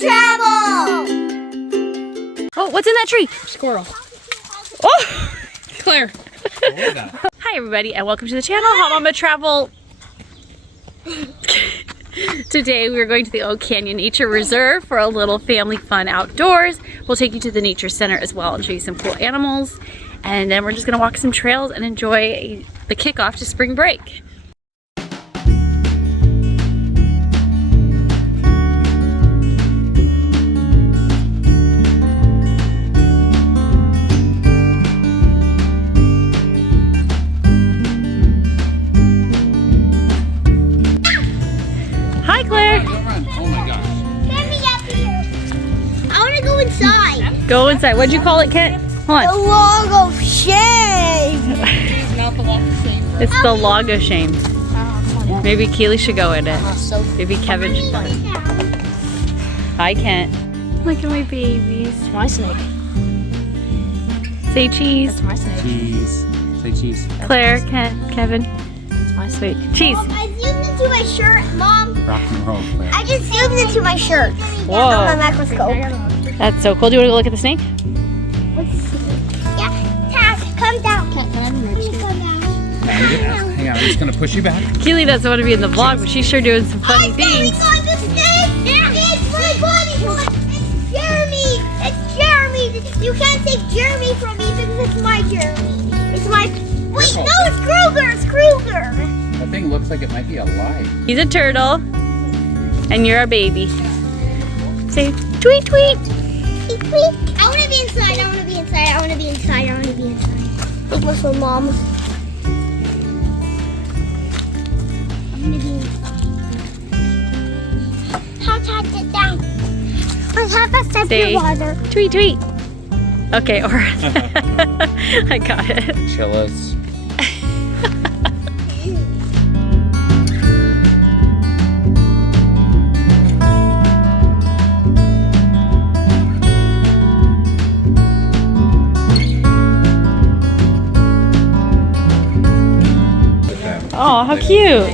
Travel! Oh, what's in that tree? Squirrel. Oh! Claire. Hi everybody and welcome to the channel, Hot Mama Travel. Today we're going to the Oak Canyon Nature Reserve for a little family fun outdoors. We'll take you to the nature center as well and show you some cool animals. And then we're just gonna walk some trails and enjoy the kickoff to spring break. Hi Claire! Oh my gosh. Get me up here. I want to go inside. Go inside. What'd you call it, Kent? Hold The on. log of shame. Not the walk of shame. It's the log of shame. Maybe Keely should go in it. Maybe Kevin should go in it. Hi Kent. Look at my babies. It's my snake. Say cheese. It's my snake. Cheese. Say cheese. Claire, Kent, Kevin. It's my snake. Wait, cheese. I zoomed into my shirt, Mom. Rock and roll, Claire. I just zoomed into my shirt. Whoa. On my microscope. That's so cool. Do you want to go look at the snake? Yeah. Tash, come down. Can I come down? Hang on, I'm just gonna push you back. Keely doesn't want to be in the vlog, but she's sure doing some funny things. On the snake. It's my body. It's Jeremy. It's Jeremy. You can't take Jeremy from me because it's my Jeremy. It's my. Wait, no, it's Kruger. It's Kruger. That thing looks like it might be alive. He's a turtle, and you're a baby. Say tweet tweet. I want to be inside. I want to be inside. I want to be inside. I want to be inside. Like muscle mom. I'm gonna be inside. How to get down? On top of step Say your water. tweet tweet. Okay, or I got it. Chillis. Oh, how cute.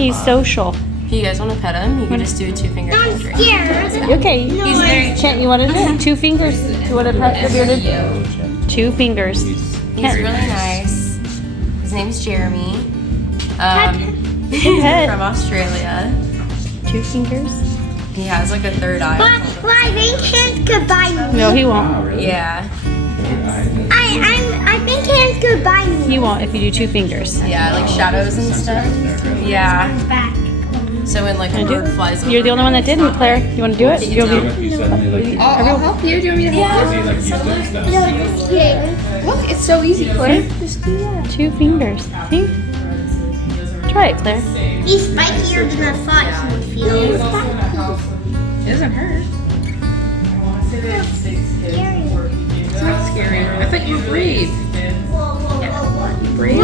He's social. If you guys want to pet him, you can just do a 2-finger I'm finger. scared. Okay. He's very Kent, you want to do it? 2 fingers. You want to pet the bearded? 2 fingers. He's Kent. really nice. His name's Jeremy. Pet. From Australia. 2 fingers. He has like a third eye. But I think hands could buy me. No, he won't. Yeah. I think hands could buy me. He won't if you do 2 fingers. Yeah, like shadows and stuff. Yeah. Back. So when like a bird flies over. You're the only one that didn't, Claire. You want to do it? You want me I'll help you. Do you want me to help you? No, it's scary. Look, it's so easy, Claire. Just do that. 2 fingers. See? Try it, Claire. He's spikier than I thought he would feel. It doesn't hurt. It's not scary. I thought you breathe. You breathe.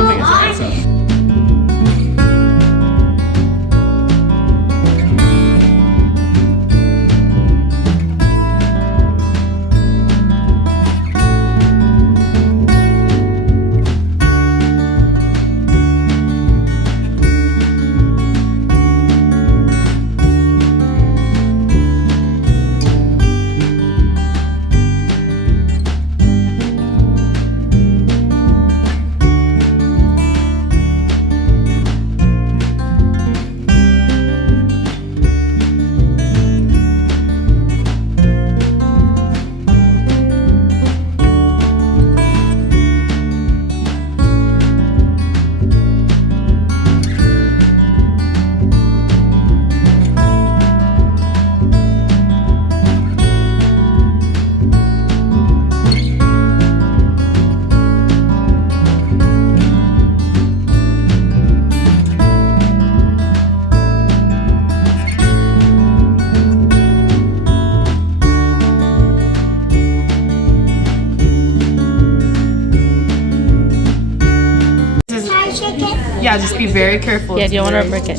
Yeah, just be very careful. Yeah, do you want to break it?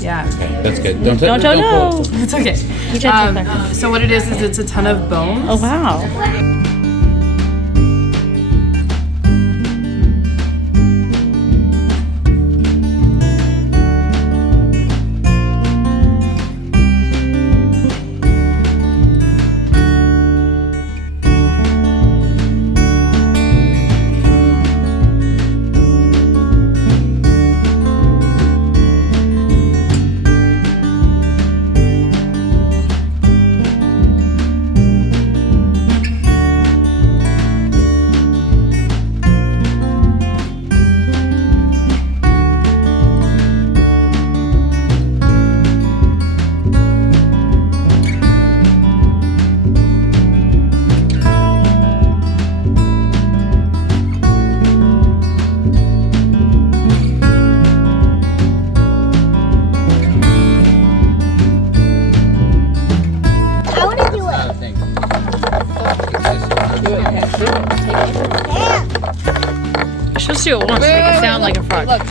Yeah. That's good. Don't pull no. it. It's okay. You gentle, Claire. So what it is it's a ton of bones. Oh wow. do it once to make it sound like a frog. Look.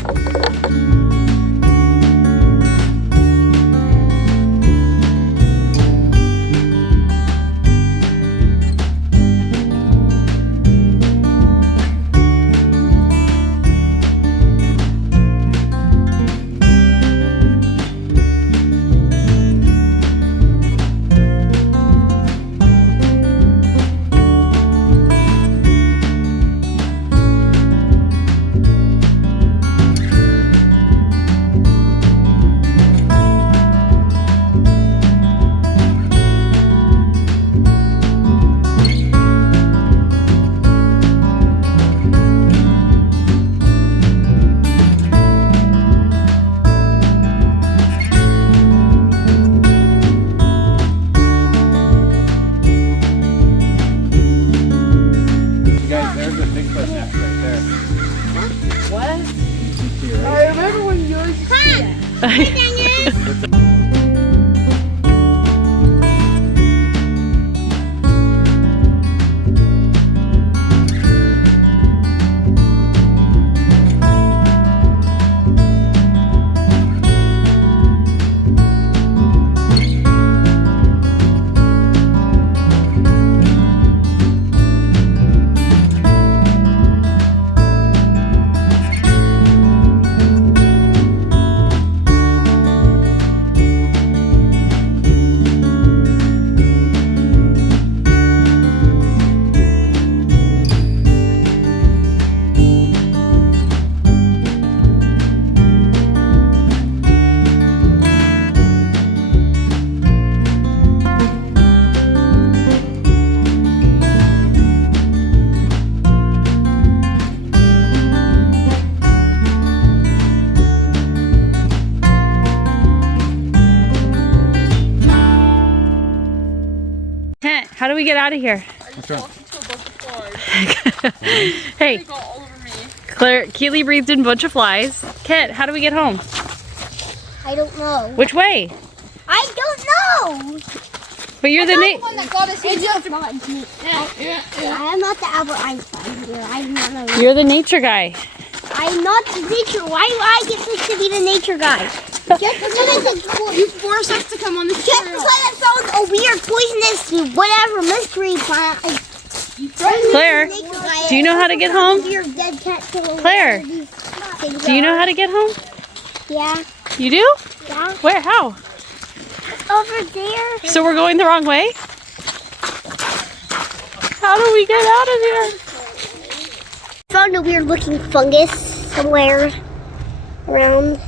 You guys, there's a Bigfoot nest right there. What? See, right? I remember when yours Kent, how do we get out of here? What's wrong? Hey, Claire, Keely breathed in a bunch of flies. Kent, how do we get home? I don't know. Which way? I don't know. But you're the that got us here. I am not the Albert Einstein here. I do not know. you're the nature guy. I'm not the nature. Why do I get picked to be the nature guy? Just because it's cool. You forced us to come on this Just trail. because it sounds a weird, poisonous, whatever mystery plant. Claire, do you know how to get home? Weird dead cat killer. Claire, do you know how to get home? Yeah. You do? Yeah. Where? How? Over there. So we're going the wrong way? How do we get out of here? Found a weird looking fungus somewhere around.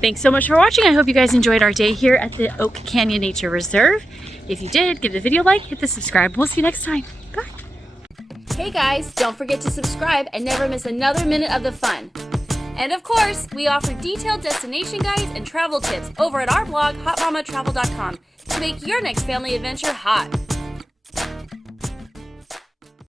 Thanks so much for watching. I hope you guys enjoyed our day here at the Oak Canyon Nature Reserve. If you did, give the video a like, hit the subscribe. We'll see you next time. Bye. Hey guys, don't forget to subscribe and never miss another minute of the fun. And of course, we offer detailed destination guides and travel tips over at our blog, hotmamatravel.com, to make your next family adventure hot.